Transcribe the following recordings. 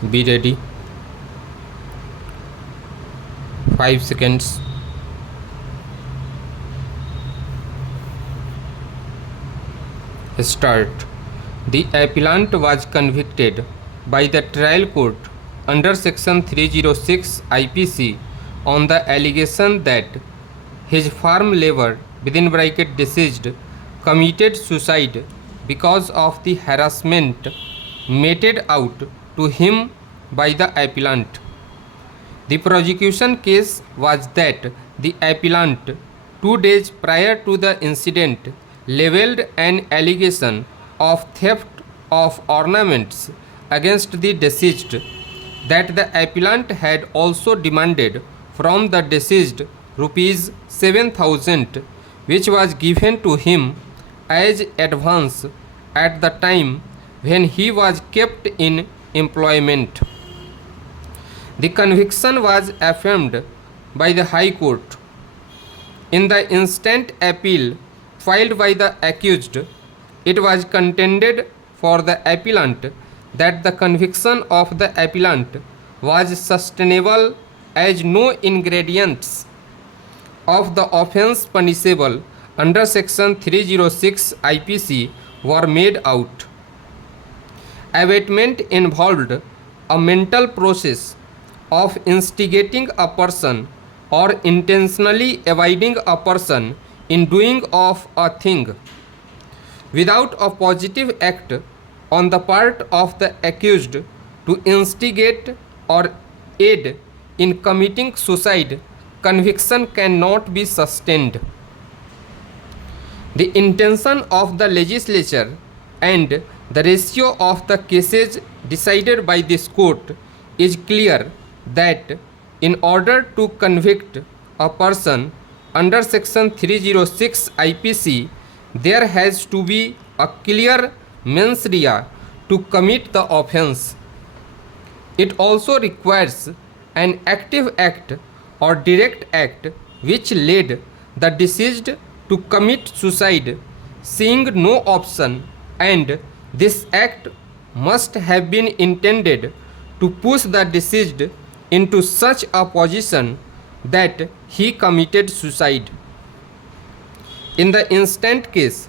Be ready. 5 seconds. Start. The appellant was convicted by the trial court under section 306 IPC on the allegation that his farm labor (deceased) committed suicide because of the harassment meted out to him by the appellant. The prosecution case was that the appellant, 2 days prior to the incident, leveled an allegation of theft of ornaments against the deceased, that the appellant had also demanded from the deceased rupees 7,000, which was given to him as advance at the time when he was kept in employment. The conviction was affirmed by the High Court. In the instant appeal filed by the accused, it was contended for the appellant that the conviction of the appellant was sustainable as no ingredients of the offence punishable under section 306 IPC were made out. Abatement involved a mental process of instigating a person or intentionally avoiding a person in doing of a thing without a positive act on the part of the accused to instigate or aid in committing suicide. Conviction cannot be sustained. The intention of the legislature and the ratio of the cases decided by this court is clear that in order to convict a person under section 306 IPC, there has to be a clear mens rea to commit the offence. It also requires an active act or direct act which led the deceased to commit suicide, seeing no option, and this act must have been intended to push the deceased into such a position that he committed suicide. In the instant case,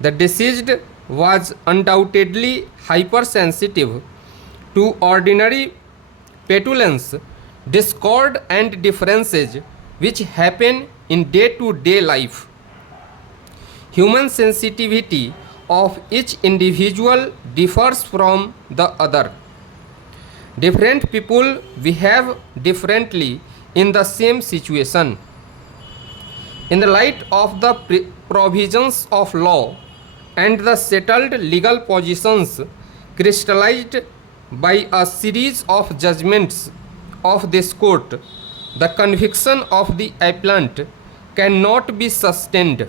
the deceased was undoubtedly hypersensitive to ordinary petulance, discord and differences which happen in day-to-day life. Human sensitivity of each individual differs from the other. Different people behave differently in the same situation. In the light of the provisions of law and the settled legal positions crystallized by a series of judgments of this court, the conviction of the appellant cannot be sustained.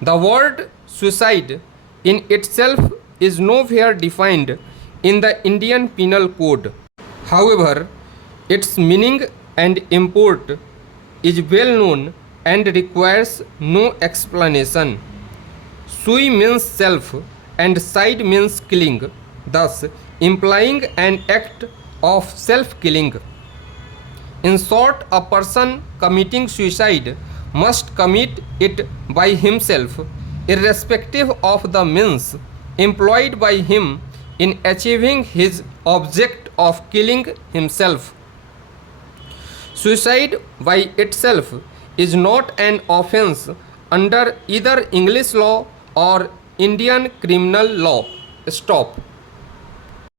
The word suicide in itself is nowhere defined in the Indian Penal Code. However, its meaning and import is well known and requires no explanation. Sui means self and side means killing, thus implying an act of self-killing. In short, a person committing suicide must commit it by himself, irrespective of the means employed by him in achieving his object of killing himself. Suicide by itself is not an offence under either English law or Indian criminal law. Stop.